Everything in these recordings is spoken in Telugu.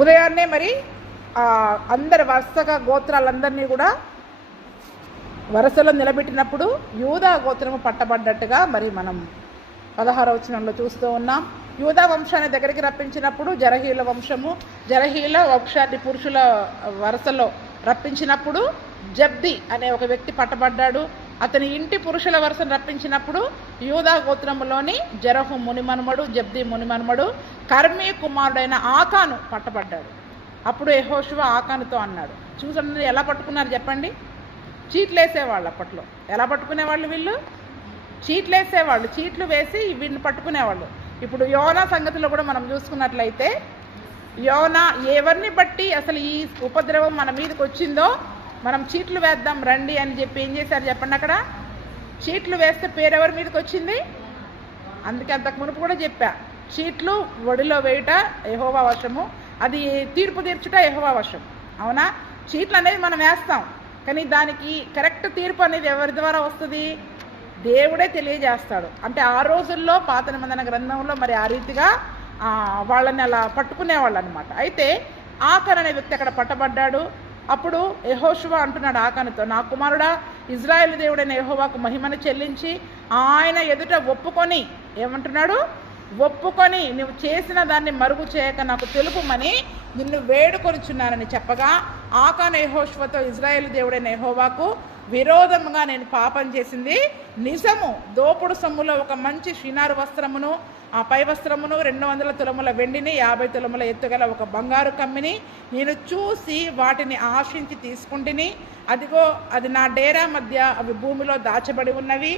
ఉదయాన్నే మరి అందరి వరుసగా గోత్రాలందరినీ కూడా వరుసలో నిలబెట్టినప్పుడు యూదా గోత్రము పట్టబడ్డట్టుగా మరి మనం 16వ వచనంలో చూస్తూ ఉన్నాం. యూదా వంశాన్ని దగ్గరికి రప్పించినప్పుడు జరహీల వంశాన్ని పురుషుల వరుసలో రప్పించినప్పుడు జబ్ది అనే ఒక వ్యక్తి పట్టబడ్డాడు. అతని ఇంటి పురుషుల వరుసను రప్పించినప్పుడు యూదా గోత్రములోని జరహు మునిమనుమడు, జబ్ది మునిమనుమడు, కర్మీ కుమారుడైన ఆకాను పట్టబడ్డాడు. అప్పుడు యెహోషువ ఆకానుతో అన్నాడు. చూసండి ఎలా పట్టుకున్నారు చెప్పండి. చీట్లు వేసేవాళ్ళు. అప్పట్లో ఎలా పట్టుకునేవాళ్ళు వీళ్ళు? చీట్లు వేసేవాళ్ళు. చీట్లు వేసి వీళ్ళని పట్టుకునేవాళ్ళు. ఇప్పుడు యోనా సంగతిలో కూడా మనం చూసుకున్నట్లయితే యోనా ఎవరిని బట్టి అసలు ఈ ఉపద్రవం మన మీదకి వచ్చిందో మనం చీట్లు వేద్దాం రండి అని చెప్పి ఏం చేశారు చెప్పండి. అక్కడ చీట్లు వేస్తే పేరు ఎవరి మీదకి వచ్చింది? అందుకే అంతకు మునుపు కూడా చెప్పా, చీట్లు ఒడిలో వేయుట యెహోవా వశము, అది తీర్పు తీర్చుట యెహోవా వశం. అవునా? చీట్లు అనేది మనం వేస్తాం, కానీ దానికి కరెక్ట్ తీర్పు అనేది ఎవరి ద్వారా వస్తుంది? దేవుడే తెలియజేస్తాడు. అంటే ఆ రోజుల్లో పాత నిబంధన గ్రంథంలో మరి ఆ రీతిగా వాళ్ళని అలా పట్టుకునేవాళ్ళు అనమాట. అయితే ఆకాన్ అనే వ్యక్తి అక్కడ పట్టబడ్డాడు. అప్పుడు యెహోషువ అంటున్నాడు ఆకానుతో, నా కుమారుడా, ఇజ్రాయేలు దేవుడైన యెహోవాకు మహిమను చెల్లించి ఆయన ఎదుట ఒప్పుకొని, ఏమంటున్నాడు? ఒప్పుకొని నువ్వు చేసిన దాన్ని మరుగు చేయక నాకు తెలుపుమని నిన్ను వేడుకొనిచున్నానని చెప్పగా, ఆకాను యెహోషువతో, ఇజ్రాయేలు దేవుడైన యెహోవాకు విరోధముగా నేను పాపం చేసింది నిజము. దోపుడు సొమ్ములో ఒక మంచి షినారు వస్త్రమును, ఆ పై వస్త్రమును, 200 తులముల వెండిని, 50 తులముల ఎత్తుగల ఒక బంగారు కమ్మిని నేను చూసి వాటిని ఆశించి తీసుకుంటుని. అదిగో అది నా డేరా మధ్య అవి భూమిలో దాచబడి ఉన్నవి.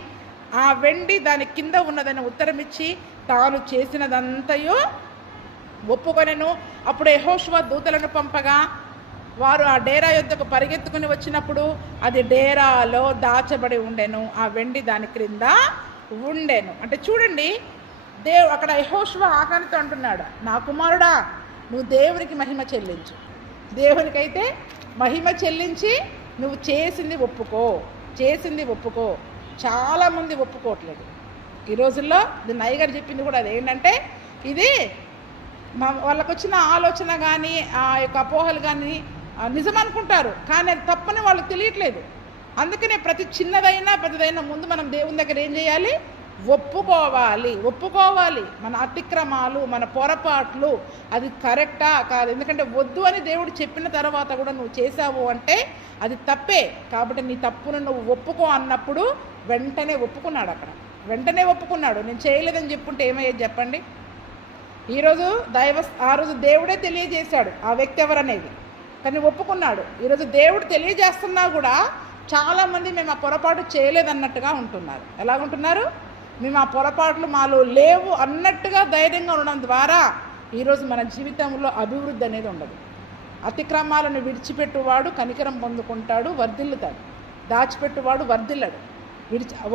ఆ వెండి దాని కింద ఉన్నదని ఉత్తరమిచ్చి తాను చేసినదంతయు ఒప్పుకొనెను. అప్పుడు యెహోషువ దూతలను పంపగా వారు ఆ డేరా యొద్దకు పరిగెత్తుకుని వచ్చినప్పుడు అది డేరాలో దాచబడి ఉండెను, ఆ వెండి దాని క్రింద ఉండెను. అంటే చూడండి, అక్కడ యెహోషువ ఆకానుతో అంటున్నాడు, నా కుమారుడా, నువ్వు దేవునికి మహిమ చెల్లించు. దేవునికైతే మహిమ చెల్లించి నువ్వు చేసింది ఒప్పుకో. చాలామంది ఒప్పుకోవట్లేదు ఈ రోజుల్లో. ఇది నయ్య గారు చెప్పింది కూడా అదేంటంటే, ఇది వాళ్ళకు వచ్చిన ఆలోచన కానీ ఆ యొక్క అపోహలు కానీ నిజం అనుకుంటారు, కానీ అది తప్పని వాళ్ళకి తెలియట్లేదు. అందుకనే ప్రతి చిన్నదైనా పెద్దదైనా ముందు మనం దేవుని దగ్గర ఏం చేయాలి? ఒప్పుకోవాలి. మన అతిక్రమాలు, మన పొరపాట్లు అది కరెక్టా కాదు. ఎందుకంటే వద్దు అని దేవుడు చెప్పిన తర్వాత కూడా నువ్వు చేసావు అంటే అది తప్పే. కాబట్టి నీ తప్పును నువ్వు ఒప్పుకో అన్నప్పుడు వెంటనే ఒప్పుకున్నాడు. వెంటనే ఒప్పుకున్నాడు. నేను చేయలేదని చెప్పుంటే ఏమయ్యేది చెప్పండి? ఈరోజు ఆ రోజు దేవుడే తెలియజేశాడు ఆ వ్యక్తి ఎవరనేది, కానీ ఒప్పుకున్నాడు. ఈరోజు దేవుడు తెలియజేస్తున్నా కూడా చాలామంది మేము ఆ పొరపాటు చేయలేదన్నట్టుగా ఉంటున్నారు. ఎలాగుంటున్నారు? మేము ఆ పొరపాట్లు మాలో లేవు అన్నట్టుగా ధైర్యంగా ఉండడం ద్వారా ఈరోజు మన జీవితంలో అభివృద్ధి అనేది ఉండదు. అతిక్రమాలను విడిచిపెట్టువాడు కనికరం పొందుకుంటాడు, వర్ధిల్లుతాడు. దాచిపెట్టువాడు వర్ధిల్లడు.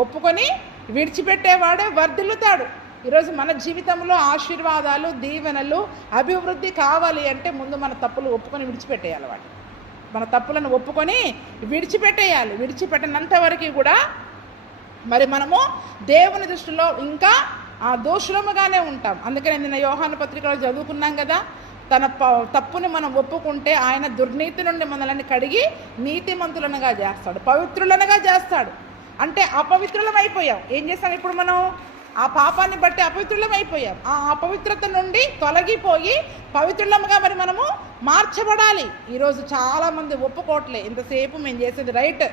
ఒప్పుకొని విడిచిపెట్టేవాడే వర్ధిల్లుతాడు. ఈరోజు మన జీవితంలో ఆశీర్వాదాలు, దీవెనలు, అభివృద్ధి కావాలి అంటే ముందు మన తప్పులు ఒప్పుకొని విడిచిపెట్టేయాలి. మన తప్పులను ఒప్పుకొని విడిచిపెట్టేయాలి. విడిచిపెట్టినంత వరకు కూడా మరి మనము దేవుని దృష్టిలో ఇంకా దోషులముగానే ఉంటాం. అందుకని నిన్న యోహాను పత్రికలో చదువుకున్నాం కదా, తన తప్పుని మనం ఒప్పుకుంటే ఆయన దుర్నీతి నుండి మనల్ని కడిగి నీతిమంతులనుగా చేస్తాడు, పవిత్రులనుగా చేస్తాడు. అంటే అపవిత్రులం అయిపోయాం. ఏం చేస్తాం ఇప్పుడు మనం? ఆ పాపాన్ని బట్టి అపవిత్రులం అయిపోయాం. ఆ అపవిత్రత నుండి తొలగిపోయి పవిత్రులముగా మరి మనము మార్చబడాలి. ఈరోజు చాలామంది ఒప్పుకోవట్లే. ఇంతసేపు మేము చేసేది రైట్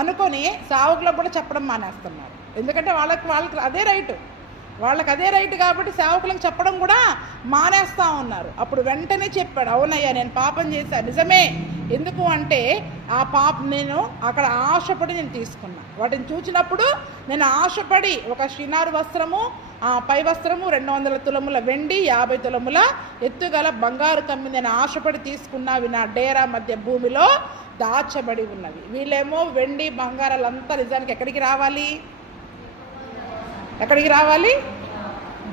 అనుకొని సేవకులకు కూడా చెప్పడం మానేస్తున్నారు. ఎందుకంటే వాళ్ళకి అదే రైట్, కాబట్టి సేవకులకు చెప్పడం కూడా మానేస్తూ ఉన్నారు. అప్పుడు వెంటనే చెప్పాడు, అవునయ్యా నేను పాపం చేశాను, నిజమే. ఎందుకు అంటే నేను అక్కడ ఆశపడి నేను తీసుకున్నా. వాటిని చూసినప్పుడు నేను ఆశపడి ఒక షినారు వస్త్రము, పై వస్త్రము, 200 తులముల వెండి, 50 తులముల ఎత్తుగల బంగారు కమ్మి నేను ఆశపడి తీసుకున్నవి నా డేరా మధ్య భూమిలో దాచబడి ఉన్నవి. వీళ్ళేమో వెండి బంగారాలంతా నిజానికి ఎక్కడికి రావాలి?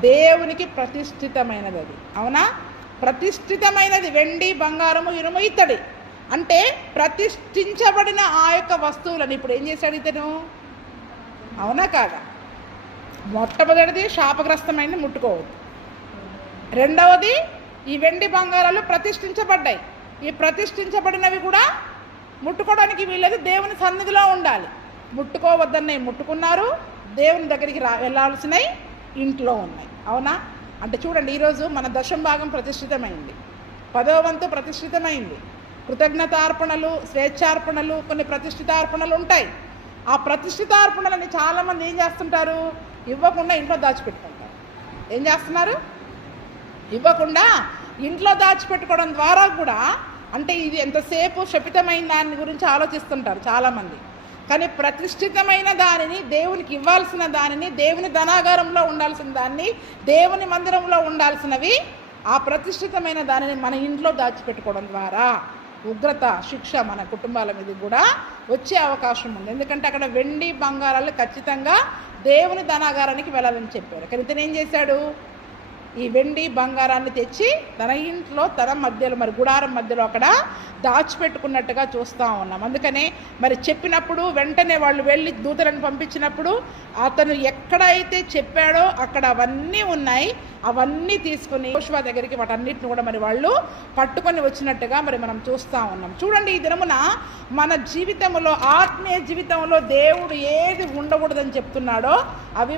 దేవునికి ప్రతిష్ఠితమైనది అది. అవునా? ప్రతిష్ఠితమైనది వెండి, బంగారము, ఇనుము, ఇత్తడి. అంటే ప్రతిష్ఠించబడిన ఆ యొక్క వస్తువులను ఇప్పుడు ఏం చేశాడు ఇతను? అవునా కాదా? మొట్టమొదటిది శాపగ్రస్తమైనది ముట్టుకోవద్దు. రెండవది ఈ వెండి బంగారాలు ప్రతిష్ఠించబడ్డాయి. ఈ ప్రతిష్ఠించబడినవి కూడా ముట్టుకోవడానికి వీళ్ళది దేవుని సన్నిధిలో ఉండాలి. ముట్టుకోవద్దన్నవి ముట్టుకున్నారు, దేవుని దగ్గరికి వెళ్ళాల్సినవి ఇంట్లో ఉన్నాయి. అవునా? అంటే చూడండి, ఈరోజు మన దశం భాగం ప్రతిష్ఠితమైంది, 10వ వంతు ప్రతిష్ఠితమైంది. కృతజ్ఞతార్పణలు, స్వేచ్ఛార్పణలు, కొన్ని ప్రతిష్ఠితార్పణలు ఉంటాయి. ఆ ప్రతిష్ఠితార్పణలని చాలామంది ఏం చేస్తుంటారు? ఇవ్వకుండా ఇంట్లో దాచిపెట్టుకుంటారు. ఏం చేస్తున్నారు? ఇవ్వకుండా ఇంట్లో దాచిపెట్టుకోవడం ద్వారా కూడా, అంటే ఇది ఎంతసేపు శపితమైన దాని గురించి ఆలోచిస్తుంటారు చాలామంది. కానీ ప్రతిష్ఠితమైన దానిని, దేవునికి ఇవ్వాల్సిన దానిని, దేవుని ధనాగారంలో ఉండాల్సిన దాన్ని, దేవుని మందిరంలో ఉండాల్సినవి, ఆ ప్రతిష్ఠితమైన దానిని మన ఇంట్లో దాచిపెట్టుకోవడం ద్వారా ఉగ్రత, శిక్ష మన కుటుంబాల మీద కూడా వచ్చే అవకాశం ఉంది. ఎందుకంటే అక్కడ వెండి బంగారాలు ఖచ్చితంగా దేవుని ధనాగారానికి వెళ్ళాలని చెప్పారు. కానీ ఇతను ఏం చేశాడు? ఈ వెండి బంగారాన్ని తెచ్చి తన ఇంట్లో, తన మధ్యలో, మరి గుడారం మధ్యలో అక్కడ దాచిపెట్టుకున్నట్టుగా చూస్తూ ఉన్నాం. అందుకనే మరి చెప్పినప్పుడు వెంటనే వాళ్ళు వెళ్ళి దూతలను పంపించినప్పుడు అతను ఎక్కడైతే చెప్పాడో అక్కడ అవన్నీ ఉన్నాయి. అవన్నీ తీసుకుని యోషువ దగ్గరికి వాటన్నిటిని కూడా మరి వాళ్ళు పట్టుకొని వచ్చినట్టుగా మరి మనం చూస్తూ ఉన్నాం. చూడండి, ఈ దినమున మన జీవితంలో, ఆత్మీయ జీవితంలో దేవుడు ఏది ఉండకూడదని చెప్తున్నాడో అవి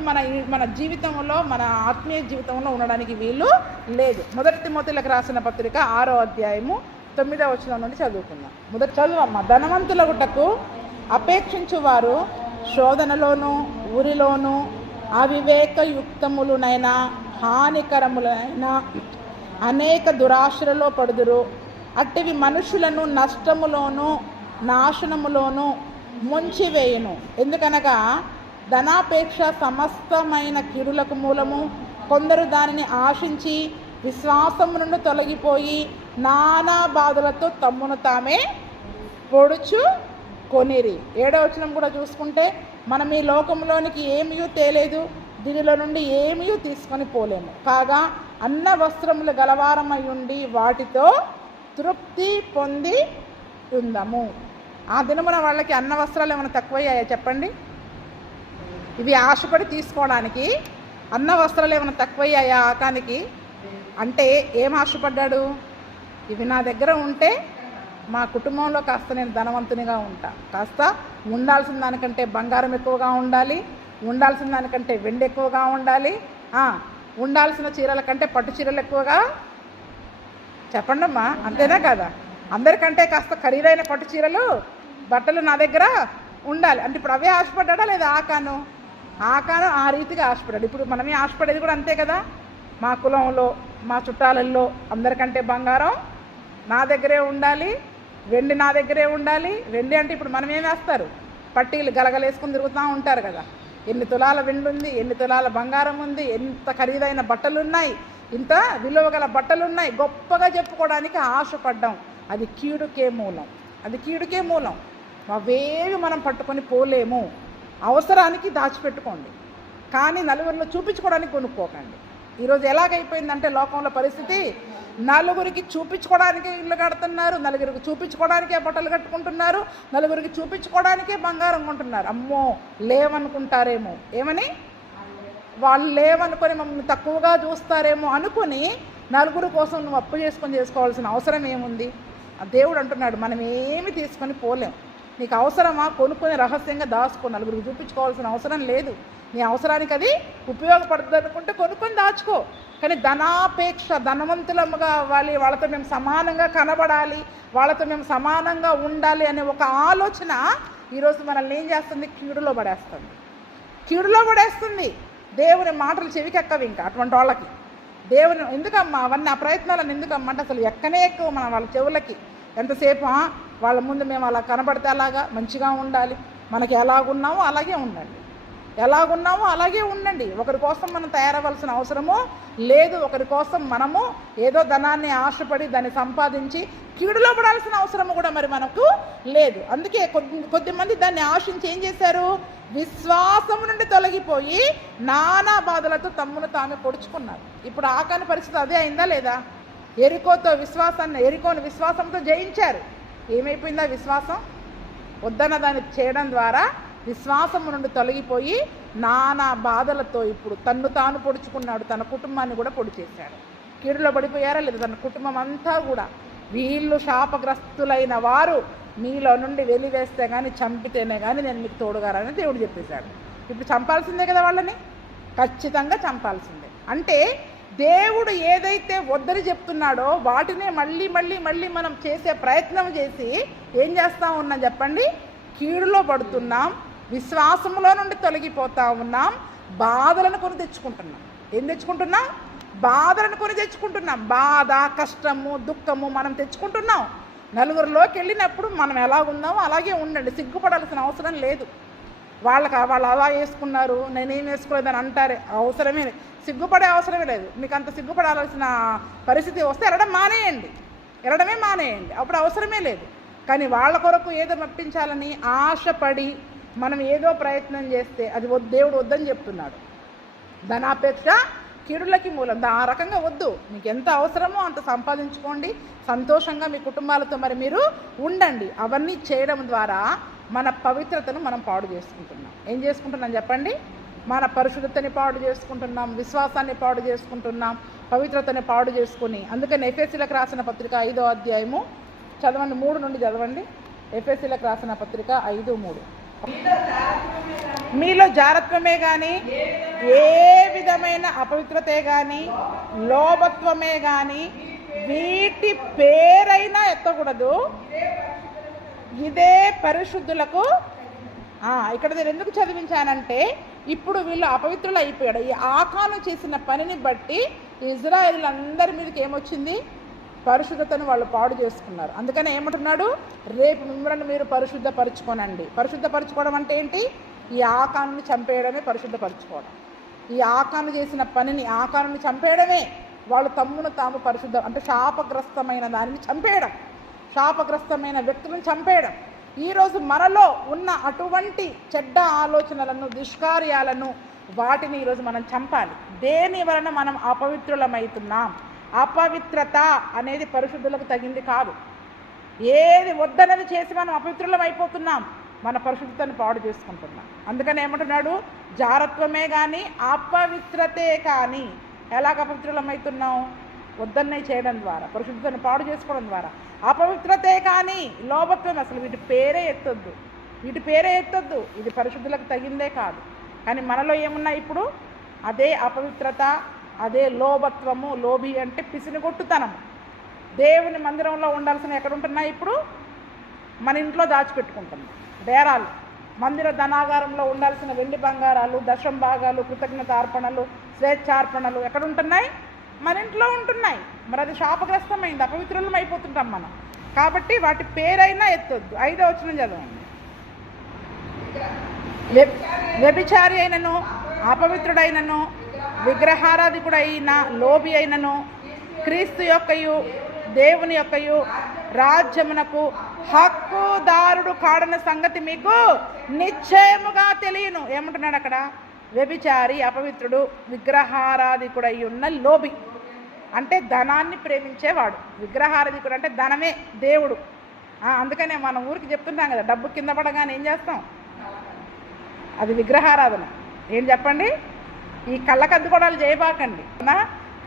మన జీవితంలో, మన ఆత్మీయ జీవితంలో ఉండడానికి వీలు లేదు. మొదటి తిమోతిలకు రాసిన పత్రిక 6వ అధ్యాయము 9వ వచనం నుండి చదువుకుందాం. మొదటి చదువమ్మ. ధనవంతులగుటకు అపేక్షించువారు శోధనలోను, ఊరిలోను, అవివేకయుక్తములనైనా హానికరములైన అనేక దురాశలలో పడుదురు. అట్టివి మనుషులను నష్టములోను, నాశనములోను ముంచివేయును. ఎందుకనగా ధనాపేక్ష సమస్తమైన కీడులకు మూలము. కొందరు దానిని ఆశించి విశ్వాసము నుండి తొలగిపోయి నానా బాధలతో తమ్మును తామే పొడుచు కొనిరి. 7వ వచనం కూడా చూసుకుంటే, మనం ఈ లోకంలోనికి ఏమీ తేలేదు, దీనిలో నుండి ఏమీ తీసుకొని పోలేము. కాగా అన్న వస్త్రములు గలవారమై ఉండి వాటితో తృప్తి పొంది ఉందాము. ఆ దినమున వాళ్ళకి అన్న వస్త్రాలు ఏమైనా తక్కువయ్యాయా చెప్పండి? ఇవి ఆశపడి తీసుకోవడానికి అన్న వస్త్రాలు ఏమైనా తక్కువయ్యాయా ఆకానికి? అంటే ఏం ఆశపడ్డాడు? ఇవి నా దగ్గర ఉంటే మా కుటుంబంలో కాస్త నేను ధనవంతునిగా ఉంటా, కాస్త ఉండాల్సిన దానికంటే బంగారం ఎక్కువగా ఉండాలి, ఉండాల్సిన దానికంటే వెండి ఎక్కువగా ఉండాలి, ఉండాల్సిన చీరల కంటే పట్టు చీరలు ఎక్కువగా, చెప్పండమ్మా, అంతేనా కదా? అందరికంటే కాస్త ఖరీదైన పట్టు చీరలు, బట్టలు నా దగ్గర ఉండాలి అంటే ఇప్పుడు అవే ఆశపడ్డా లేదా ఆకాను? ఆకాను ఆ రీతిగా ఆశపడ్డాడు. ఇప్పుడు మనమే ఆశపడేది కూడా అంతే కదా. మా కులంలో, మా చుట్టాలలో అందరికంటే బంగారం నా దగ్గరే ఉండాలి, వెండి నా దగ్గరే ఉండాలి. వెండి అంటే ఇప్పుడు మనం ఏం వేస్తారు? పట్టీలు గలగలేసుకుని తిరుగుతూ ఉంటారు కదా. ఎన్ని తులాల వెండి ఉంది, ఎన్ని తులాల బంగారం ఉంది, ఎంత ఖరీదైన బట్టలు ఉన్నాయి, ఇంత విలువ గల బట్టలు ఉన్నాయి, గొప్పగా చెప్పుకోవడానికి ఆశపడ్డాం. అది కీడుకే మూలం, అది కీడుకే మూలం. అవేవి మనం పట్టుకొని పోలేము. అవసరానికి దాచిపెట్టుకోండి, కానీ నలుగురిలో చూపించుకోవడానికి కొనుక్కోకండి. ఈరోజు ఎలాగైపోయిందంటే లోకంలో పరిస్థితి, నలుగురికి చూపించుకోవడానికే ఇల్లు కడుతున్నారు, నలుగురికి చూపించుకోవడానికే బట్టలు కట్టుకుంటున్నారు, నలుగురికి చూపించుకోవడానికే బంగారం కొంటున్నారు. అమ్మో లేవనుకుంటారేమో, ఏమని వాళ్ళు లేవనుకొని మమ్మల్ని తక్కువగా చూస్తారేమో అనుకుని నలుగురు కోసం నువ్వు అప్పు చేసుకోవాల్సిన అవసరం ఏముంది? దేవుడు అంటున్నాడు మనం ఏమి తీసుకొని పోలేం. నీకు అవసరమా? కొనుక్కొని రహస్యంగా దాచుకో, నలుగురికి చూపించుకోవాల్సిన అవసరం లేదు. నీ అవసరానికి అది ఉపయోగపడుతుంది అనుకుంటే కొనుక్కొని దాచుకో. కానీ ధనాపేక్ష, ధనవంతులముగా అవ్వాలి, వాళ్ళతో మేము సమానంగా కనబడాలి, వాళ్ళతో మేము సమానంగా ఉండాలి అనే ఒక ఆలోచన ఈరోజు మనల్ని ఏం చేస్తుంది? కీడులో పడేస్తుంది, కీడులో పడేస్తుంది. దేవుని మాటలు చెవికెక్కవి ఇంకా అటువంటి వాళ్ళకి. దేవుని ఎందుకమ్మా అవన్నీ, ఆ ప్రయత్నాలను ఎందుకమ్మా అంటే అసలు ఎక్కనే ఎక్కువ మన వాళ్ళ చెవులకి. ఎంతసేపు వాళ్ళ ముందు మేము అలా కనబడితే అలాగా మంచిగా ఉండాలి, మనకి ఎలాగున్నామో అలాగే ఉండండి, ఎలాగున్నామో అలాగే ఉండండి. ఒకరి కోసం మనం తయారవ్వాల్సిన అవసరము లేదు. ఒకరి కోసం మనము ఏదో ధనాన్ని ఆశపడి దాన్ని సంపాదించి కీడులో పడాల్సిన అవసరము కూడా మరి మనకు లేదు. అందుకే కొద్దిమంది దాన్ని ఆశించి ఏం చేశారు? విశ్వాసము నుండి తొలగిపోయి నానా బాధలతో తమ్మును తామే పొడుచుకున్నారు. ఇప్పుడు ఆకాని పరిస్థితి అదే అయిందా లేదా? ఎరికోని విశ్వాసంతో జయించారు. ఏమైపోయిందా విశ్వాసం? వద్దన్న దాన్ని చేయడం ద్వారా విశ్వాసము నుండి తొలగిపోయి నానా బాధలతో ఇప్పుడు తన్ను తాను పొడుచుకున్నాడు, తన కుటుంబాన్ని కూడా పొడి చేశాడు. కీడులో పడిపోయారా లేదా? తన కుటుంబం అంతా కూడా వీళ్ళు శాపగ్రస్తులైన వారు మీలో నుండి వెలివేస్తే కానీ చంపితేనే కానీ నేను మీకు తోడుగారని దేవుడు చెప్పేశాడు. ఇప్పుడు చంపాల్సిందే కదా వాళ్ళని, ఖచ్చితంగా చంపాల్సిందే. అంటే దేవుడు ఏదైతే వద్దని చెప్తున్నాడో వాటినే మళ్ళీ మళ్ళీ మళ్ళీ మనం చేసే ప్రయత్నం చేసి ఏం చేస్తూ ఉన్నాం చెప్పండి? కీడులో పడుతున్నాం, విశ్వాసంలో నుండి తొలగిపోతూ ఉన్నాం, బాధలను కొని తెచ్చుకుంటున్నాం. ఏం తెచ్చుకుంటున్నాం? బాధలను కొని తెచ్చుకుంటున్నాం. బాధ, కష్టము, దుఃఖము మనం తెచ్చుకుంటున్నాం. నలుగురిలోకి వెళ్ళినప్పుడు మనం ఎలా ఉందామో అలాగే ఉండండి, సిగ్గుపడాల్సిన అవసరం లేదు. వాళ్ళు అలా వేసుకున్నారు, నేనేం వేసుకోలేదని అంటారే, అవసరమే లేదు, సిగ్గుపడే అవసరమే లేదు. మీకు అంత సిగ్గుపడాల్సిన పరిస్థితి వస్తే ఎరడమే మానేయండి, అప్పుడు అవసరమే లేదు. కానీ వాళ్ళ కొరకు ఏదో మెప్పించాలని ఆశపడి మనం ఏదో ప్రయత్నం చేస్తే అది దేవుడు వద్దని చెప్తున్నాడు. ధనాపేక్ష కీడులకి మూలం. ఆ రకంగా వద్దు. మీకు ఎంత అవసరమో అంత సంపాదించుకోండి, సంతోషంగా మీ కుటుంబాలతో మరి మీరు ఉండండి. అవన్నీ చేయడం ద్వారా మన పవిత్రతను మనం పాడు చేసుకుంటున్నాం. ఏం చేసుకుంటున్నాం చెప్పండి? మన పరిశుద్ధతని పాడు చేసుకుంటున్నాం, విశ్వాసాన్ని పాడు చేసుకుంటున్నాం, పవిత్రతని పాడు చేసుకుని. అందుకని ఎఫెసీలకు రాసిన పత్రిక 5వ అధ్యాయము చదవండి, 3 నుండి చదవండి. ఎఫెసీలకు రాసిన పత్రిక 5:3. మీలో జారత్వమే కానీ, ఏ విధమైన అపవిత్రతే కానీ, లోభత్వమే కానీ వీటి పేరైనా ఎత్తకూడదు. ఇదే పరిశుద్ధులకు. ఇక్కడ నేను ఎందుకు చదివించానంటే, ఇప్పుడు వీళ్ళు అపవిత్రులు అయిపోయాడు. ఈ ఆకాను చేసిన పనిని బట్టి ఇజ్రాయేలీలందరి మీదకి ఏమొచ్చింది? పరిశుద్ధతను వాళ్ళు పాడు చేసుకున్నారు. అందుకని ఏమంటున్నాడు? రేపు మిమ్మల్ని మీరు పరిశుద్ధపరచుకోనండి. పరిశుద్ధపరచుకోవడం అంటే ఏంటి? ఈ ఆకాను చంపేయడమే పరిశుద్ధపరచుకోవడం. ఈ ఆకాను చేసిన పనిని, ఆకాను చంపేయడమే వాళ్ళు తమ్మును తాము పరిశుద్ధం అంటే శాపగ్రస్తమైన దానిని చంపేయడం, శాపగ్రస్తమైన వ్యక్తులను చంపేయడం. ఈరోజు మనలో ఉన్న అటువంటి చెడ్డ ఆలోచనలను, దుష్కార్యాలను, వాటిని ఈరోజు మనం చంపాలి. దేని వలన మనం అపవిత్రులమవుతున్నాం? అపవిత్రత అనేది పరిశుద్ధులకు తగింది కాదు. ఏది వద్దనది చేసి మనం అపవిత్రులం అయిపోతున్నాం, మన పరిశుద్ధతను పాడు చేసుకుంటున్నాం. అందుకని ఏమంటున్నాడు? జారత్వమే కానీ, అపవిత్రతే కానీ. ఎలాగ అపవిత్రులమవుతున్నాం? వద్దన్నవి చేయడం ద్వారా, పరిశుద్ధతను పాడు చేసుకోవడం ద్వారా. అపవిత్రతే కానీ, లోభత్వం, అసలు వీటి పేరే ఎత్తొద్దు, ఇది పరిశుద్ధులకు తగిందే కాదు. కానీ మనలో ఏమున్నాయి ఇప్పుడు? అదే అపవిత్రత, అదే లోభత్వము. లోభి అంటే పిసినిగొట్టుతనము. దేవుని మందిరంలో ఉండాల్సిన ఎక్కడ ఉంటున్నాయి? ఇప్పుడు మన ఇంట్లో దాచిపెట్టుకుంటున్నాం. బేరాలు. మందిర ధనాగారంలో ఉండాల్సిన వెండి బంగారాలు, దశం భాగాలు, కృతజ్ఞత అర్పణలు, స్వేచ్ఛార్పణలు ఎక్కడ ఉంటున్నాయి? మన ఇంట్లో ఉంటున్నాయి. మరి అది శాపగ్రస్తమైంది, అపవిత్రులం అయిపోతుంటాం మనం. కాబట్టి వాటి పేరైనా ఎత్తొద్దు. 5వ వచనం చదవండి. వ్యభిచారి అయినను, అపవిత్రుడైనను, విగ్రహారాధికుడైన, లోబి అయినను, క్రీస్తు యొక్కయు దేవుని యొక్కయు రాజ్యమునకు హక్కుదారుడు కాడన సంగతి మీకు నిశ్చయముగా తెలియను. ఏమంటున్నాడు అక్కడ? వ్యభిచారి, అపవిత్రుడు, విగ్రహారాధికుడై ఉన్న లోబి అంటే ధనాన్ని ప్రేమించేవాడు. విగ్రహారాధికుడు అంటే ధనమే దేవుడు. అందుకనే మనం ఊరికి చెప్తుంటాం కదా, డబ్బు కింద పడగానే ఏం చేస్తాం? అది విగ్రహారాధన. ఏం చెప్పండి? ఈ కళ్ళకద్దుకోవడాలు చేయబాకండి.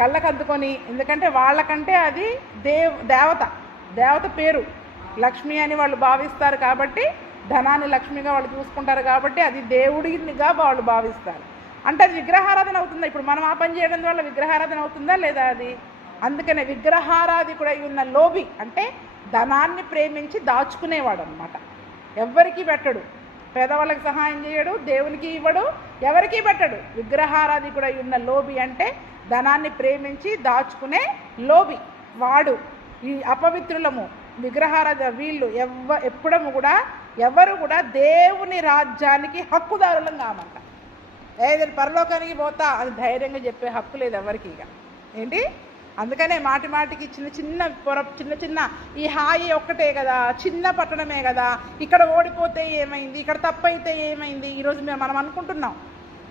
కళ్ళకద్దుకొని, ఎందుకంటే వాళ్ళకంటే అది దేవత పేరు లక్ష్మి అని వాళ్ళు భావిస్తారు. కాబట్టి ధనాన్ని లక్ష్మిగా వాళ్ళు చూసుకుంటారు. కాబట్టి అది దేవుడినిగా వాళ్ళు భావిస్తారు. అంటే అది విగ్రహారాధన అవుతుందా? ఇప్పుడు మనం ఆ పని చేయడం వల్ల విగ్రహారాధన అవుతుందా లేదా? అది అందుకనే విగ్రహారాధికుడై ఉన్న లోబి అంటే ధనాన్ని ప్రేమించి దాచుకునేవాడు అనమాట. ఎవ్వరికీ పెట్టడు, పేదవాళ్ళకి సహాయం చేయడు, దేవునికి ఇవ్వడు, ఎవరికీ పెట్టడు. విగ్రహారాధికుడై ఉన్న లోబి అంటే ధనాన్ని ప్రేమించి దాచుకునే లోబి వాడు. ఈ అపవిత్రులము, వీళ్ళు ఎవరు కూడా దేవుని రాజ్యానికి హక్కుదారులం కామంట. ఏదైనా పరలోకానికి పోతా అది ధైర్యంగా చెప్పే హక్కు లేదు ఎవరికి. ఇక ఏంటి? అందుకనే మాటికి చిన్న ఈ హాయి ఒక్కటే కదా, చిన్న పట్టణమే కదా, ఇక్కడ ఓడిపోతే ఏమైంది, ఇక్కడ తప్పైతే ఏమైంది, ఈరోజు మనం అనుకుంటున్నాం.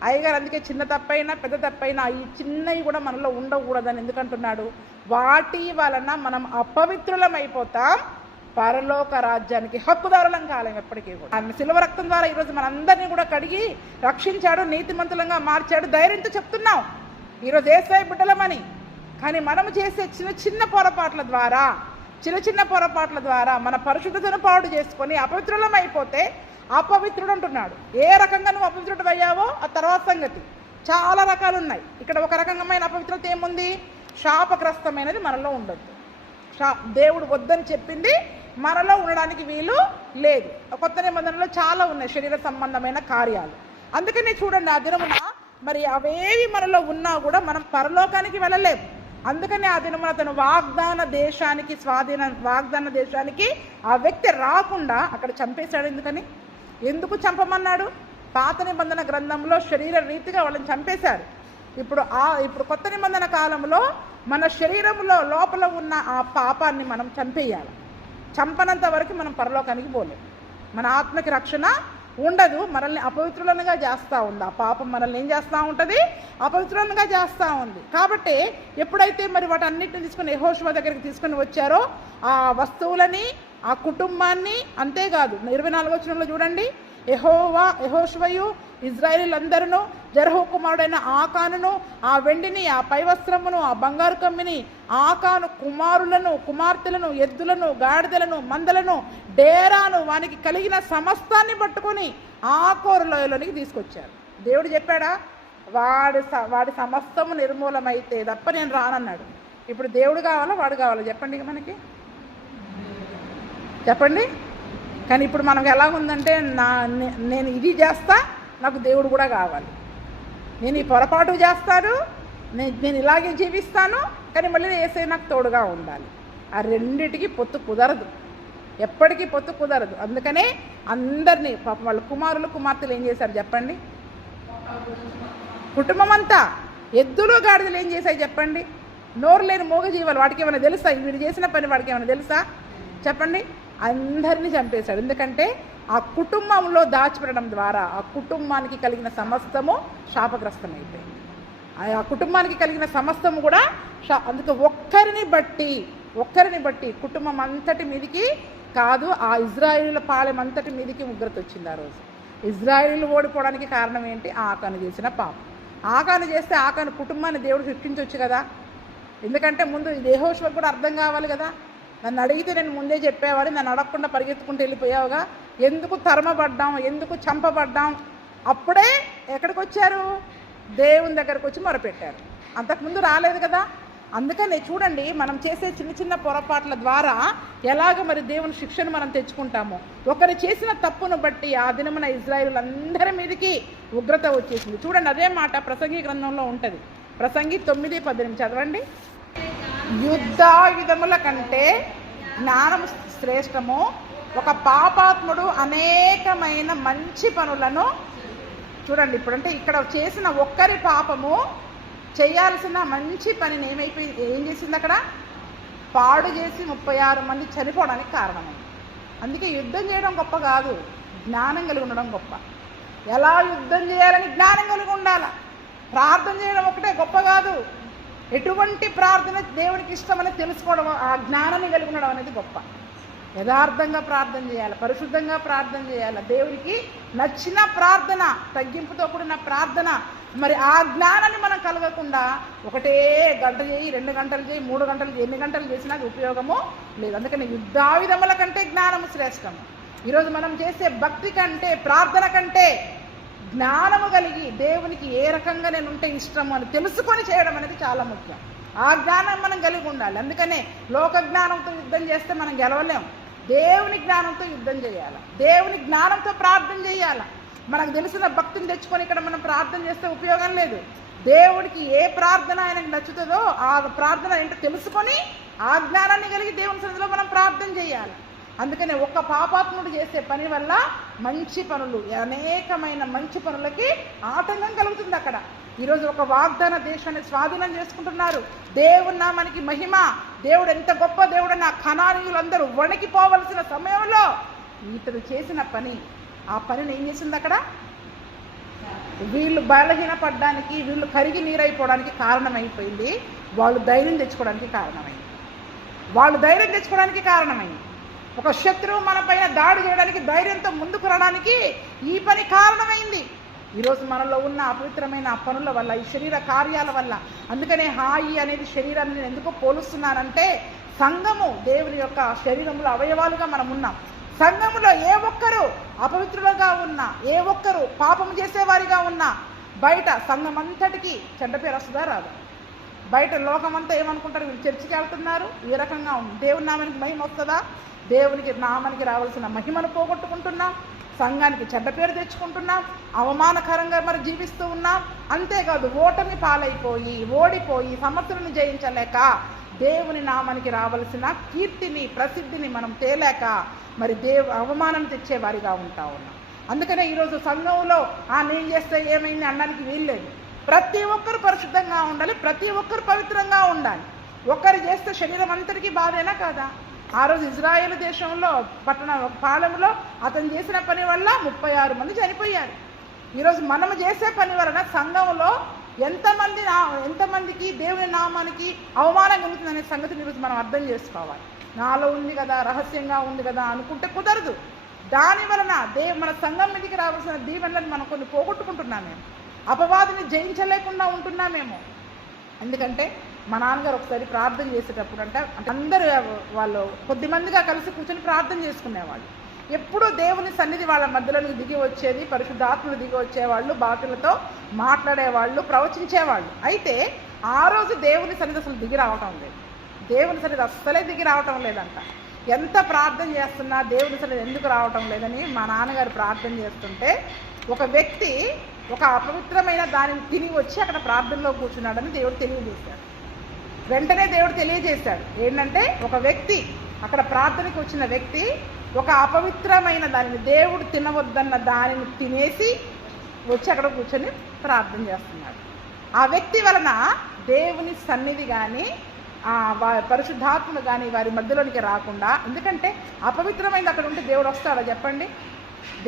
అయ్యగారు అందుకే చిన్న తప్పైనా పెద్ద తప్పైనా ఈ చిన్నవి కూడా మనలో ఉండకూడదని ఎందుకంటున్నాడు? వాటి వలన మనం అపవిత్రులం అయిపోతాం, పరలోక రాజ్యానికి హక్కుదారులం కాలేం ఎప్పటికీ కూడా. ఆయన శిలువ రక్తం ద్వారా ఈరోజు మనందరినీ కూడా కడిగి రక్షించాడు, నీతిమంతులంగా మార్చాడు. ధైర్యంతో చెప్తున్నాం ఈరోజు యేసయ్య బిడ్డలమని. కానీ మనము చేసే చిన్న చిన్న పొరపాట్ల ద్వారా మన పరిశుద్ధతను పాడు చేసుకొని అపవిత్రులం అయిపోతే అపవిత్రుడు అంటున్నాడు. ఏ రకంగా నువ్వు అపవిత్రుడు అయ్యావో ఆ తర్వాత సంగతి. చాలా రకాలు ఉన్నాయి. ఇక్కడ ఒక రకమైన అపవిత్రత ఏముంది? శాపగ్రస్తమైనది మనలో ఉండొద్దు. దేవుడు వద్దని చెప్పింది మనలో ఉండడానికి వీలు లేదు. కొత్త నిబంధనలో చాలా ఉన్నాయి శరీర సంబంధమైన కార్యాలు. అందుకని చూడండి, ఆ దినమున మరి అవేవి మనలో ఉన్నా కూడా మనం పరలోకానికి వెళ్ళలేము. అందుకని ఆ దినమున తను వాగ్దాన దేశానికి ఆ వ్యక్తి రాకుండా అక్కడ చంపేశాడు. ఎందుకు చంపమన్నాడు? పాత నిబంధన గ్రంథంలో శరీర రీతిగా వాళ్ళని చంపేశారు. ఇప్పుడు కొత్త నిబంధన కాలంలో మన శరీరంలో లోపల ఉన్న ఆ పాపాన్ని మనం చంపేయాలి. చంపనంత వరకు మనం పరలోకానికి పోలేము. మన ఆత్మకి రక్షణ ఉండదు. మనల్ని అపవిత్రులనుగా చేస్తూ ఉంది. ఆ పాపం మనల్ని ఏం చేస్తూ ఉంటుంది? అపవిత్రులనుగా చేస్తూ ఉంది. కాబట్టి ఎప్పుడైతే మరి వాటన్నిటిని తీసుకుని యెహోషువ దగ్గరికి తీసుకుని వచ్చారో ఆ వస్తువులని, ఆ కుటుంబాన్ని, అంతేకాదు 24వ వచనంలో చూడండి, యెహోషువయు ఇజ్రాయేలీలందరూ జెరహు కుమారుడైన ఆకానును, ఆ వెండిని, ఆ పై వస్త్రమును, ఆ బంగారు కమ్మిని, ఆకాను కుమారులను, కుమార్తెలను, ఎద్దులను, గాడిదలను, మందలను, డేరాను, వానికి కలిగిన సమస్తాన్ని పట్టుకొని ఆకోరు లోయలోనికి తీసుకొచ్చారు. దేవుడు చెప్పాడా? వాడి సమస్తము నిర్మూలమైతే తప్ప నేను రానన్నాడు. ఇప్పుడు దేవుడు కావాలా వాడు కావాలా చెప్పండి మనకి? చెప్పండి. కానీ ఇప్పుడు మనకు ఎలా ఉందంటే, నేను ఇది చేస్తా, నాకు దేవుడు కూడా కావాలి. నేను ఈ పొరపాటు చేస్తాను, నేను ఇలాగే జీవిస్తాను, కానీ మళ్ళీ యేసయ్య నాకు తోడుగా ఉండాలి. ఆ రెండిటికి పొత్తు కుదరదు, ఎప్పటికీ పొత్తు కుదరదు. అందుకనే అందరినీ పాపం వాళ్ళ కుమారులు కుమార్తెలు ఏం చేశారు చెప్పండి? కుటుంబం అంతా ఎద్దులు గాడిదలు ఏం చేశాయి చెప్పండి? నోరు లేని మూగజీవాలు, వాటికి ఏమైనా తెలుసా? వీడు చేసిన పని వాడికి ఏమైనా తెలుసా చెప్పండి? అందరినీ చంపేశాడు. ఎందుకంటే ఆ కుటుంబంలో దాచిపెట్టడం ద్వారా ఆ కుటుంబానికి కలిగిన సమస్తము శాపగ్రస్తమైపోయింది. ఆ కుటుంబానికి కలిగిన సమస్తము కూడా అందుకే ఒక్కరిని బట్టి కుటుంబం అంతటి మీదికి కాదు, ఆ ఇజ్రాయేలీల పాలెం అంతటి మీదికి ఉగ్రత వచ్చింది. ఆ రోజు ఇజ్రాయేలీలు ఓడిపోవడానికి కారణం ఏంటి? ఆకాను చేసిన పాపం. ఆకాను చేస్తే ఆకాను కుటుంబాన్ని దేవుడు శిక్షించవచ్చు కదా. ఎందుకంటే ముందు యెహోషువకు కూడా అర్థం కావాలి కదా. నన్ను అడిగితే నేను ముందే చెప్పేవాడిని, నన్ను అడగకుండా పరిగెత్తుకుంటూ వెళ్ళిపోయావుగా, ఎందుకు తరమబడ్డాం, ఎందుకు చంపబడ్డాం? అప్పుడే ఎక్కడికి వచ్చారు? దేవుని దగ్గరకు వచ్చి మొరపెట్టారు. అంతకుముందు రాలేదు కదా. అందుకనే చూడండి, మనం చేసే చిన్న చిన్న పొరపాట్ల ద్వారా ఎలాగ మరి దేవుని శిక్షను మనం తెచ్చుకుంటాము. ఒకరు చేసిన తప్పును బట్టి ఆ దినమున ఇజ్రాయేలీలందరి మీదకి ఉగ్రత వచ్చేసింది. చూడండి, అదే మాట ప్రసంగి గ్రంథంలో ఉంటుంది. ప్రసంగి 9:18 చదవండి. యుద్ధాయుధముల కంటే జ్ఞానము శ్రేష్టము, ఒక పాపాత్ముడు అనేకమైన మంచి పనులను, చూడండి ఇప్పుడంటే ఇక్కడ చేసిన ఒక్కరి పాపము చేయాల్సిన మంచి పనిని ఏం చేసింది? అక్కడ పాడు చేసి 36 మంది చనిపోవడానికి కారణమైంది. అందుకే యుద్ధం చేయడం గొప్ప కాదు, జ్ఞానం కలిగి ఉండడం గొప్ప. ఎలా యుద్ధం చేయాలని జ్ఞానం కలిగి ఉండాలి. ప్రార్థన చేయడం ఒకటే గొప్ప కాదు, ఎటువంటి ప్రార్థన దేవునికి ఇష్టమని తెలుసుకోవడం, ఆ జ్ఞానాన్ని కలిగి ఉండడం అనేది గొప్ప. యథార్థంగా ప్రార్థన చేయాలి, పరిశుద్ధంగా ప్రార్థన చేయాలి, దేవునికి నచ్చిన ప్రార్థన, తగ్గింపుతో కూడిన ప్రార్థన. మరి ఆ జ్ఞానాన్ని మనం కలగకుండా ఒకటే గంట చేయి, 2 గంటలు చేయి, 3 గంటలు చేయి, ఎన్ని గంటలు చేసినా అది ఉపయోగము లేదు. అందుకని యుద్ధాయుధముల కంటే జ్ఞానము శ్రేష్టము. ఈరోజు మనం చేసే భక్తి కంటే, ప్రార్థన కంటే జ్ఞానము కలిగి దేవునికి ఏ రకంగా నేను ఉంటే ఇష్టము అని తెలుసుకొని చేయడం అనేది చాలా ముఖ్యం. ఆ జ్ఞానం మనం కలిగి ఉండాలి. అందుకనే లోక జ్ఞానంతో యుద్ధం చేస్తే మనం గెలవలేం. దేవుని జ్ఞానంతో యుద్ధం చేయాలి, దేవుని జ్ఞానంతో ప్రార్థన చేయాలి. మనకు తెలిసిన భక్తిని తెచ్చుకొని ఇక్కడ మనం ప్రార్థన చేస్తే ఉపయోగం లేదు. దేవుడికి ఏ ప్రార్థన ఆయనకు నచ్చుతుందో ఆ ప్రార్థన ఏంటో తెలుసుకొని ఆ జ్ఞానాన్ని కలిగి దేవుని సన్నిధిలో మనం ప్రార్థన చేయాలి. అందుకనే ఒక్క పాపాత్ముడు చేసే పని వల్ల మంచి పనులు, అనేకమైన మంచి పనులకి ఆటంకం కలుగుతుంది. అక్కడ ఈరోజు ఒక వాగ్దాన దేశాన్ని స్వాధీనం చేసుకుంటున్నారు. దేవుని నామానికి మహిమ. దేవుడు ఎంత గొప్ప దేవుడని ఆ కనానీయులందరూ వణికిపోవలసిన సమయంలో ఇతడు చేసిన పని, ఆ పనిని ఏం చేసింది? అక్కడ వీళ్ళు బలహీనపడడానికి, వీళ్ళు కరిగి నీరైపోవడానికి కారణమైపోయింది. వాళ్ళు ధైర్యం తెచ్చుకోవడానికి కారణమైంది. ఒక శత్రువు మన పైన దాడి చేయడానికి ధైర్యంతో ముందుకు రావడానికి ఈ పని కారణమైంది. ఈరోజు మనలో ఉన్న అపవిత్రమైన పనుల వల్ల, ఈ శరీర కార్యాల వల్ల. అందుకనే హాయి అనేది శరీరాన్ని నేను ఎందుకు పోలుస్తున్నానంటే, సంఘము దేవుని యొక్క శరీరంలో అవయవాలుగా మనం ఉన్నాం. సంఘములో ఏ ఒక్కరు అపవిత్రులుగా ఉన్నా, ఏ ఒక్కరు పాపం చేసేవారిగా ఉన్నా, బయట సంఘం అంతటికి చెడ్డ పేరు వస్తుందా రాదా? బయట లోకమంతా ఏమనుకుంటారు, వీళ్ళు చర్చికి వెళ్తున్నారు, ఈ రకంగా ఉంది. దేవుని నామానికి మహిమ వస్తుందా? దేవునికి నామానికి రావాల్సిన మహిమను పోగొట్టుకుంటున్నాం, సంఘానికి చెడ్డ పేరు తెచ్చుకుంటున్నాం, అవమానకరంగా మరి జీవిస్తూ ఉన్నాం. అంతేకాదు ఓటమి పాలైపోయి, ఓడిపోయి, సమస్యలను జయించలేక, దేవుని నామానికి రావాల్సిన కీర్తిని, ప్రసిద్ధిని మనం తేలేక మరి అవమానం తెచ్చేవారిగా ఉంటా ఉన్నాం. అందుకనే ఈరోజు సంఘంలో నేను చేస్తే ఏమైంది అనడానికి వీల్లేదు. ప్రతి ఒక్కరు పరిశుద్ధంగా ఉండాలి, ప్రతి ఒక్కరు పవిత్రంగా ఉండాలి. ఒక్కరు చేస్తే శరీరం అంతటికీ బాధేనా కాదా? ఆ రోజు ఇజ్రాయేల్ దేశంలో పాలెంలో అతను చేసిన పని వల్ల 36 మంది చనిపోయారు. ఈరోజు మనము చేసే పని వలన సంఘంలో ఎంతమందికి దేవుని నామానికి అవమానం కలుగుతుందనే సంగతిని ఈరోజు మనం అర్థం చేసుకోవాలి. నాలో ఉంది కదా, రహస్యంగా ఉంది కదా అనుకుంటే కుదరదు. దాని వలన మన సంఘం మీదకి రావాల్సిన దీవెనలను మనం కొన్ని పోగొట్టుకుంటున్నామేమో, అపవాదిని జయించలేకుండా ఉంటున్నామేమో. ఎందుకంటే మా నాన్నగారు ఒకసారి ప్రార్థన చేసేటప్పుడు అంటే అందరూ వాళ్ళు కొద్దిమందిగా కలిసి కూర్చొని ప్రార్థన చేసుకునేవాళ్ళు. ఎప్పుడూ దేవుని సన్నిధి వాళ్ళ మధ్యలోకి దిగి వచ్చేది, పరిశుద్ధాత్మలు దిగి వచ్చేవాళ్ళు, భాషలతో మాట్లాడేవాళ్ళు, ప్రవచించేవాళ్ళు. అయితే ఆ రోజు దేవుని సన్నిధి అసలు దిగి రావటం లేదు, దేవుని సన్నిధి అస్సలే దిగి రావటం లేదంట. ఎంత ప్రార్థన చేస్తున్నా దేవుని సన్నిధి ఎందుకు రావటం లేదని మా నాన్నగారు ప్రార్థన చేస్తుంటే, ఒక వ్యక్తి ఒక అపవిత్రమైన దానిని తిని వచ్చి అక్కడ ప్రార్థనలో కూర్చున్నాడని దేవుడు తెలియజేశాడు. వెంటనే దేవుడు తెలియజేశాడు ఏంటంటే, ఒక వ్యక్తి అక్కడ ప్రార్థనకి వచ్చిన వ్యక్తి ఒక అపవిత్రమైన దానిని, దేవుడు తినవద్దన్న దానిని తినేసి వచ్చి అక్కడ కూర్చొని ప్రార్థన చేస్తున్నాడు. ఆ వ్యక్తి వలన దేవుని సన్నిధి కానీ పరిశుద్ధాత్మలు కానీ వారి మధ్యలోనికి రాకుండా, ఎందుకంటే అపవిత్రమైనది అక్కడ ఉంటే దేవుడు వస్తాడా చెప్పండి?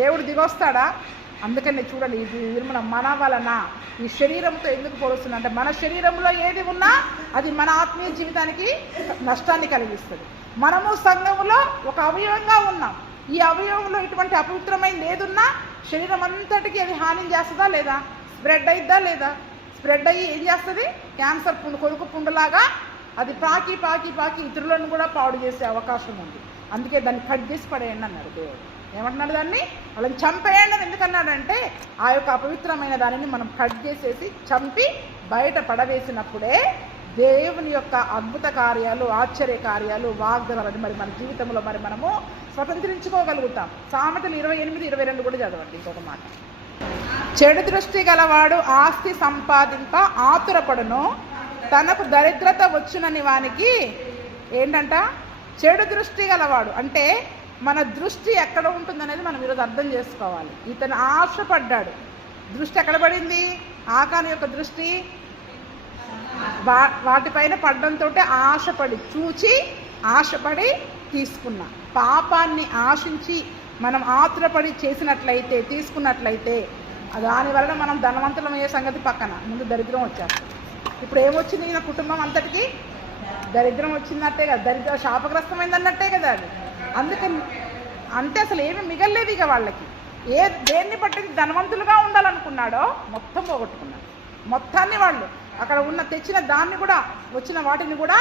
దేవుడు దిగొస్తాడా? అందుకని చూడండి, ఇది మన వలన ఈ శరీరంతో ఎందుకు పోలుస్తున్నా అంటే, మన శరీరంలో ఏది ఉన్నా అది మన ఆత్మీయ జీవితానికి నష్టాన్ని కలిగిస్తుంది. మనము సంఘములో ఒక అవయవంగా ఉన్నాం. ఈ అవయవంలో ఇటువంటి అపవిత్రమైనది ఏదున్నా శరీరం అంతటికి అది హాని చేస్తుందా లేదా? స్ప్రెడ్ అయిద్దా లేదా? స్ప్రెడ్ అయ్యి ఏం చేస్తుంది? క్యాన్సర్ కొడుకు పుండులాగా అది పాకి పాకి పాకి ఇతరులను కూడా పాడు చేసే అవకాశం ఉంది. అందుకే దాన్ని కట్ చేసి పడేయండి అన్నాడు దేవుడు. ఏమంటున్నాడు? దాన్ని వాళ్ళని చంపేయండి అని ఎందుకన్నాడంటే, ఆ యొక్క అపవిత్రమైన దానిని మనం కట్ చేసేసి చంపి బయట పడవేసినప్పుడే దేవుని యొక్క అద్భుత కార్యాలు, ఆశ్చర్య కార్యాలు, వాగ్దానాలు మరి మన జీవితంలో మరి మనము స్వతంత్రించుకోగలుగుతాం. సామెతలు 28-22 కూడా చదవండి. ఇంకొక మాట, చెడు దృష్టి గలవాడు ఆస్తి సంపాదింప ఆతురపడును, తనకు దరిద్రత వచ్చునని వానికి ఏంటంట? చెడు దృష్టి గలవాడు అంటే మన దృష్టి ఎక్కడ ఉంటుందనేది మనం ఈరోజు అర్థం చేసుకోవాలి. ఇతను ఆశపడ్డాడు, దృష్టి ఎక్కడ పడింది? ఆకాను యొక్క దృష్టి వాటిపైన పడడంతో ఆశపడి చూచి ఆశపడి తీసుకున్నా. పాపాన్ని ఆశించి మనం ఆతురపడి చేసినట్లయితే, తీసుకున్నట్లయితే దానివల్ల మనం ధనవంతులం అయ్యే సంగతి పక్కన, ముందు దరిద్రం వచ్చేస్తుంది. ఇప్పుడు ఏమొచ్చింది? ఈయన కుటుంబం అంతటికి దరిద్రం వచ్చిందట్టే కదా, దరిద్ర శాపగ్రస్తమైంది అన్నట్టే కదా అది. అందుకని అంటే అసలు ఏమీ మిగల్లేదు ఇక వాళ్ళకి. దేన్ని బట్టి ధనవంతులుగా ఉండాలనుకున్నాడో మొత్తం పోగొట్టుకున్నాడు. మొత్తాన్ని వాళ్ళు అక్కడ తెచ్చిన దాన్ని కూడా, వచ్చిన వాటిని కూడా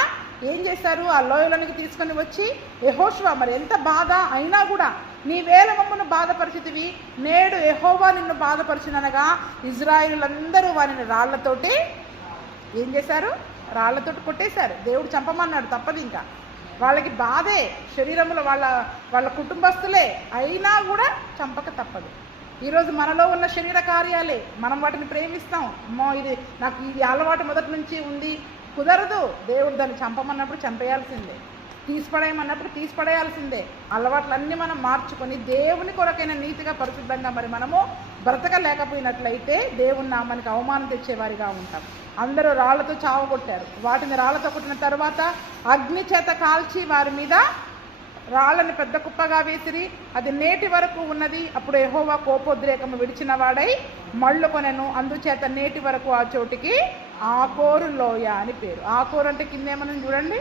ఏం చేశారు? ఆ లోయలోనికి తీసుకొని వచ్చి, యెహోషువ మరి ఎంత బాధ అయినా కూడా నీవేళ మమ్మను బాధపరిచితివి, నేడు యెహోవా నిన్ను బాధపరిచిననగా ఇజ్రాయేలులందరూ వారిని రాళ్లతోటి ఏం చేశారు? రాళ్లతోటి కొట్టేశారు. దేవుడు చంపమన్నాడు, తప్పదు. ఇంకా వాళ్ళకి బాధే, శరీరంలో వాళ్ళ కుటుంబస్తులే అయినా కూడా చంపక తప్పదు. ఈరోజు మనలో ఉన్న శరీర కార్యాలే, మనం వాటిని ప్రేమిస్తాం. అమ్మో నాకు ఇది అలవాటు మొదటి నుంచి ఉంది, కుదరదు. దేవుడు దాన్ని చంపమన్నప్పుడు చంపేయాల్సిందే, తీసిపడేయమన్నప్పుడు తీసిపడేయాల్సిందే. అలవాట్లన్నీ మనం మార్చుకొని దేవుని కొరకైన నీతిగా, పరిశుద్ధంగా మరి మనము బ్రతకలేకపోయినట్లయితే దేవుని నామానికి అవమానం తెచ్చేవారిగా ఉంటాం. అందరూ రాళ్లతో చావగొట్టారు. వాటిని రాళ్లతో కొట్టిన తర్వాత అగ్ని చేత కాల్చి వారి మీద రాళ్ళని పెద్ద కుప్పగా వేసిరి. అది నేటి వరకు ఉన్నది. అప్పుడు యెహోవా కోపోద్రేకము విడిచిన వాడై మళ్ళు కొనెను. అందుచేత నేటి వరకు ఆ చోటికి ఆకోరు లోయ అని పేరు. ఆకోరు అంటే కిందేమని చూడండి.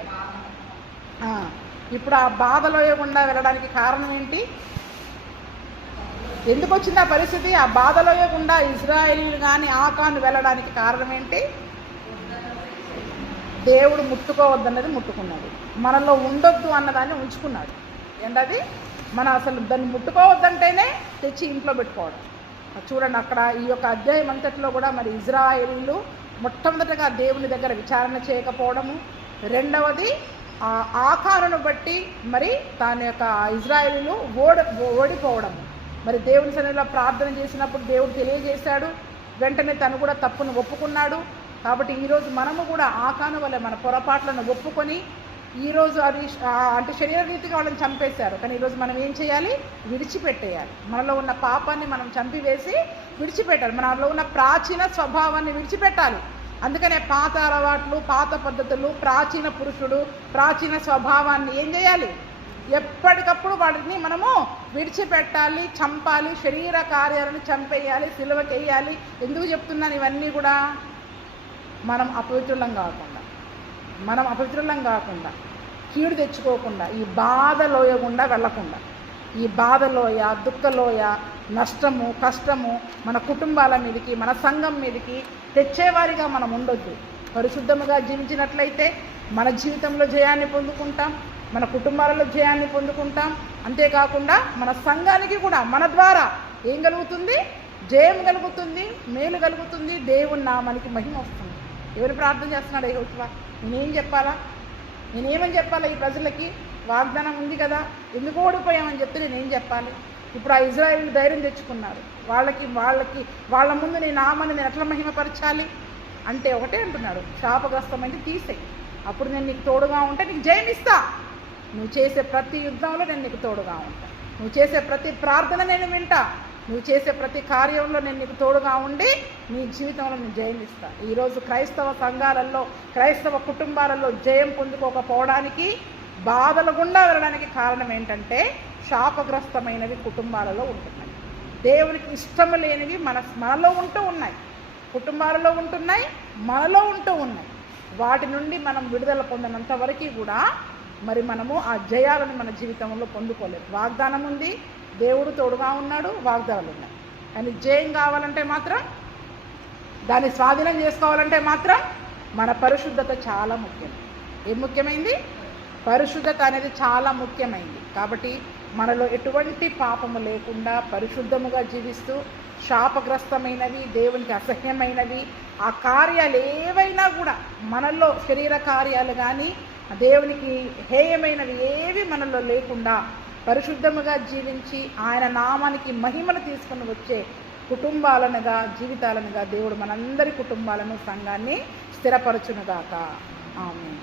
ఇప్పుడు ఆ బాధలోయ గుండా వెళ్ళడానికి కారణం ఏంటి? ఎందుకు వచ్చింది ఆ పరిస్థితి? ఆ బాధలోయే గుండా ఇజ్రాయేలీలు కానీ ఆకాను వెళ్ళడానికి కారణం ఏంటి? దేవుడు ముట్టుకోవద్దన్నది ముట్టుకున్నాడు, మనలో ఉండొద్దు అన్నదాన్ని ఉంచుకున్నాడు. ఏంటది? మనం అసలు దాన్ని ముట్టుకోవద్దంటేనే తెచ్చి ఇంట్లో పెట్టుకోవడం. చూడండి అక్కడ ఈ యొక్క అధ్యాయం అంతట్లో కూడా మరి ఇజ్రాయేలీలు మొట్టమొదటగా దేవుని దగ్గర విచారణ చేయకపోవడము, రెండవది ఆకారును బట్టి మరి తన యొక్క ఇజ్రాయేలీలు ఓడిపోవడము. మరి దేవుని సన్నిధిలో ప్రార్థన చేసినప్పుడు దేవుడు తెలియజేశాడు, వెంటనే తను కూడా తప్పును ఒప్పుకున్నాడు. కాబట్టి ఈరోజు మనము కూడా ఆకాను వల్ల మన పొరపాట్లను ఒప్పుకొని, ఈరోజు అది అంటే శరీర రీతిగా వాళ్ళని చంపేశారు, కానీ ఈరోజు మనం ఏం చేయాలి? విడిచిపెట్టేయాలి. మనలో ఉన్న పాపాన్ని మనం చంపివేసి విడిచిపెట్టాలి, మనలో ఉన్న ప్రాచీన స్వభావాన్ని విడిచిపెట్టాలి. అందుకనే పాత అలవాట్లు, పాత పద్ధతులు, ప్రాచీన పురుషుడు, ప్రాచీన స్వభావాన్ని ఏం చేయాలి? ఎప్పటికప్పుడు వాటిని మనము విడిచిపెట్టాలి, చంపాలి, శరీర కార్యాలను చంపేయాలి, సిలువకి వేయాలి. ఎందుకు చెప్తున్నాను ఇవన్నీ కూడా? మనం అపవిత్రులం కాకుండా, కీడు తెచ్చుకోకుండా, ఈ బాధలోయ గుండా వెళ్ళకుండా, ఈ బాధలోయ, దుఃఖలోయ, నష్టము, కష్టము మన కుటుంబాల మీదకి, మన సంఘం మీదకి తెచ్చేవారిగా మనం ఉండొద్దు. పరిశుద్ధముగా జీవించినట్లయితే మన జీవితంలో జయాన్ని పొందుకుంటాం, మన కుటుంబాలలో జయాన్ని పొందుకుంటాం. అంతేకాకుండా మన సంఘానికి కూడా మన ద్వారా ఏం కలుగుతుంది? జయం కలుగుతుంది, మేలు కలుగుతుంది, దేవుని నామానికి మహిమ వస్తుంది. ఎవరు ప్రార్థన చేస్తున్నాడు? యెహోవా, నేనేం చెప్పాలా? నేనేమని చెప్పాలా? ఈ ప్రజలకి వాగ్దానం ఉంది కదా, ఎందుకు ఓడిపోయామని చెప్తే నేనేం చెప్పాలి? ఇప్పుడు ఆ ఇజ్రాయేలు ధైర్యం తెచ్చుకున్నారు, వాళ్ళ ముందు నీ నామాన్ని నేను ఎట్లా మహిమపరచాలి అంటే ఒకటే అంటున్నాడు, శాపగ్రస్తమైంది తీసేయి, అప్పుడు నేను నీకు తోడుగా ఉంటే నీకు జయమిస్తా. నువ్వు చేసే ప్రతి యుద్ధంలో నేను నీకు తోడుగా ఉంటా, నువ్వు చేసే ప్రతి ప్రార్థన నేను వింటా, నువ్వు చేసే ప్రతి కార్యంలో నేను నీకు తోడుగా ఉండి నీ జీవితంలో నేను జయమిస్తా. ఈరోజు క్రైస్తవ సంఘాలలో, క్రైస్తవ కుటుంబాలలో జయం పొందుకోకపోవడానికి, బాధల గుండా వెళ్ళడానికి కారణం ఏంటంటే శాపగ్రస్తమైనవి కుటుంబాలలో ఉంటున్నాయి, దేవునికి ఇష్టం లేనివి మనలో ఉంటూ ఉన్నాయి, కుటుంబాలలో ఉంటున్నాయి, మనలో ఉంటూ ఉన్నాయి. వాటి నుండి మనం విడుదల పొందినంత వరకు కూడా మరి మనము ఆ జయాలను మన జీవితంలో పొందుకోలేదు. వాగ్దానం ఉంది, దేవుడు తోడుగా ఉన్నాడు, వాగ్దానాలు ఉన్నాయి, కానీ జయం కావాలంటే మాత్రం, దాన్ని స్వాధీనం చేసుకోవాలంటే మాత్రం మన పరిశుద్ధత చాలా ముఖ్యం. ఏం ముఖ్యమైంది? పరిశుద్ధత అనేది చాలా ముఖ్యమైంది. కాబట్టి మనలో ఎటువంటి పాపము లేకుండా పరిశుద్ధముగా జీవిస్తూ, శాపగ్రస్తమైనవి, దేవునికి అసహ్యమైనవి ఆ కార్యాలు ఏవైనా కూడా మనలో, శరీర కార్యాలు కానీ దేవునికి హేయమైనవి ఏవి మనలో లేకుండా పరిశుద్ధముగా జీవించి ఆయన నామానికి మహిమను తీసుకుని వచ్చే కుటుంబాలనుగా, జీవితాలనుగా దేవుడు మనందరి కుటుంబాలను, సంఘాన్ని స్థిరపరచునుగాక. ఆమేన్.